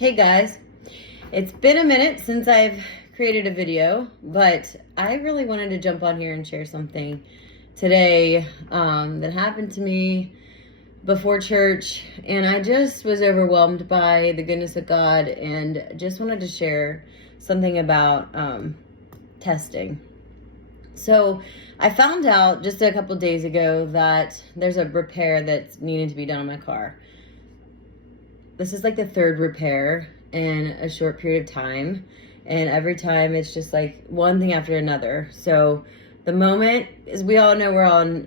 Hey guys, it's been a minute since I've created a video, but I really wanted to jump on here and share something today that happened to me before church, and I just was overwhelmed by the goodness of God and just wanted to share something about testing. So I found out just a couple days ago that there's a repair that's needed to be done on my car. This is like the third repair in a short period of time. And every time it's just like one thing after another. So the moment is, we all know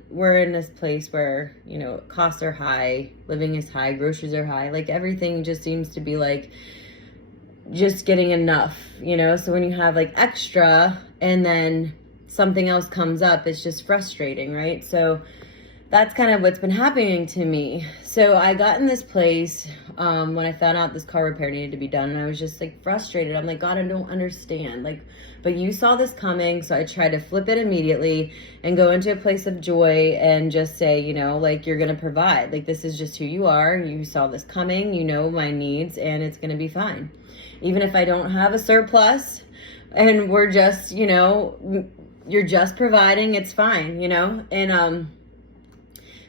we're in this place where, you know, costs are high, living is high, groceries are high. Like everything just seems to be like just getting enough, you know? So when you have like extra and then something else comes up, it's just frustrating, right? So that's kind of what's been happening to me. So I got in this place when I found out this car repair needed to be done, and I was just like frustrated. I'm like, God, I don't understand. Like, but you saw this coming, so I tried to flip it immediately and go into a place of joy and just say, you know, like, you're gonna provide. Like, this is just who you are. You saw this coming. You know my needs, and it's gonna be fine. Even if I don't have a surplus, and we're just, you know, you're just providing. It's fine, you know, and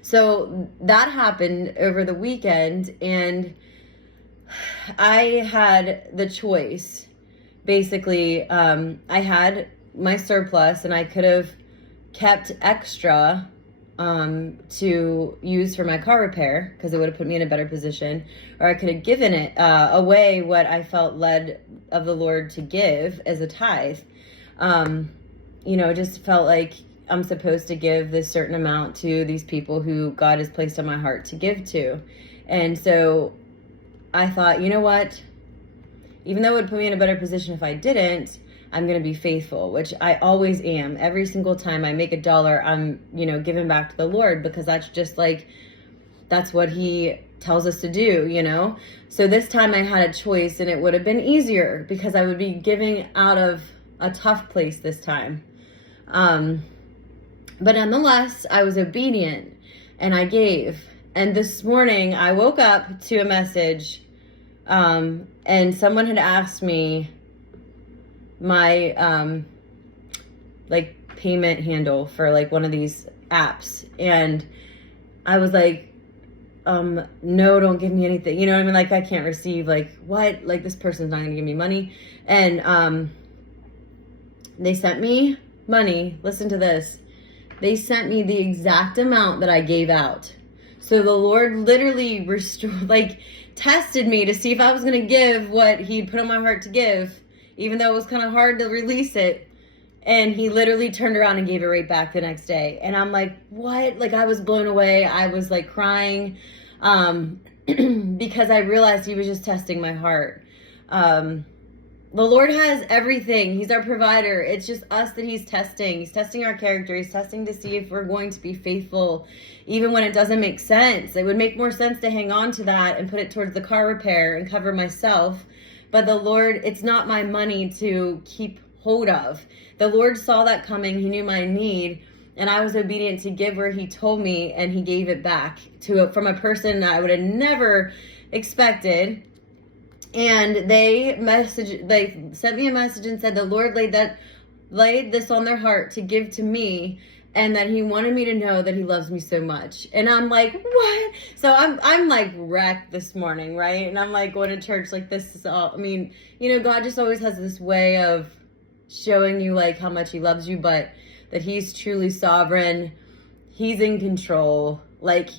so that happened over the weekend, and I had the choice. Basically, I had my surplus, and I could have kept extra to use for my car repair because it would have put me in a better position, or I could have given it away, what I felt led of the Lord to give as a tithe. You know, it just felt like I'm supposed to give this certain amount to these people who God has placed on my heart to give to. And so I thought, you know what? Even though it would put me in a better position if I didn't, I'm going to be faithful, which I always am. Every single time I make a dollar, I'm, you know, giving back to the Lord, because that's just like, that's what He tells us to do, you know? So this time I had a choice, and it would have been easier because I would be giving out of a tough place this time. But nonetheless, I was obedient and I gave. And this morning I woke up to a message, and someone had asked me my, like, payment handle for like one of these apps. And I was like, no, don't give me anything. You know what I mean? Like, I can't receive, like, what? Like, this person's not gonna give me money. And, they sent me money. Listen to this. They sent me the exact amount that I gave out. So the Lord literally tested me to see if I was going to give what He'd put on my heart to give, even though it was kind of hard to release it. And He literally turned around and gave it right back the next day. And I'm like, what? Like, I was blown away. I was like crying, because I realized He was just testing my heart. The Lord has everything. He's our provider. It's just us that He's testing. He's testing our character. He's testing to see if we're going to be faithful, even when it doesn't make sense. It would make more sense to hang on to that and put it towards the car repair and cover myself. But the Lord, it's not my money to keep hold of. The Lord saw that coming. He knew my need, and I was obedient to give where He told me, and He gave it back from a person I would have never expected. And they sent me a message and said the Lord laid this on their heart to give to me, and that He wanted me to know that He loves me so much. And I'm like, what? So I'm like wrecked this morning, right? And I'm like going to church like, this is all, I mean, you know, God just always has this way of showing you like how much He loves you, but that He's truly sovereign. He's in control. Like,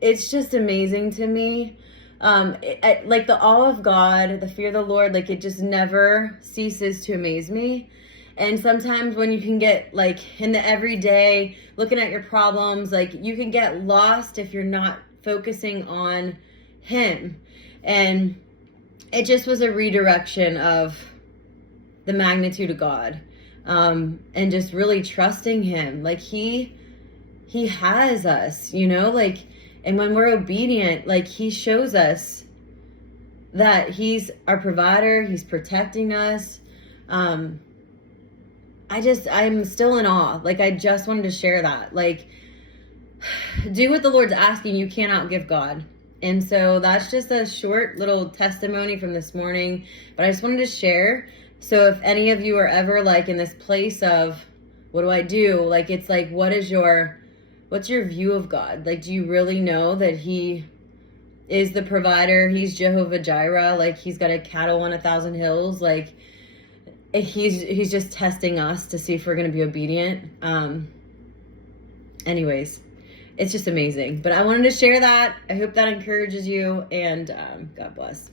it's just amazing to me. Like the awe of God, the fear of the Lord, like it just never ceases to amaze me. And sometimes when you can get like in the everyday, looking at your problems, like you can get lost if you're not focusing on Him. And it just was a redirection of the magnitude of God, and just really trusting Him. Like He has us, you know, like. And when we're obedient, like He shows us that He's our provider. He's protecting us. I'm still in awe. Like, I just wanted to share that. Like, do what the Lord's asking. You can't outgive God. And so that's just a short little testimony from this morning, but I just wanted to share. So if any of you are ever like in this place of, what do I do? Like, it's like, what's your view of God? Like, do you really know that he is the provider? He's Jehovah Jireh. Like, he's got a cattle on 1,000 hills. Like, he's just testing us to see if we're going to be obedient. Anyways, it's just amazing. But I wanted to share that. I hope that encourages you, and God bless.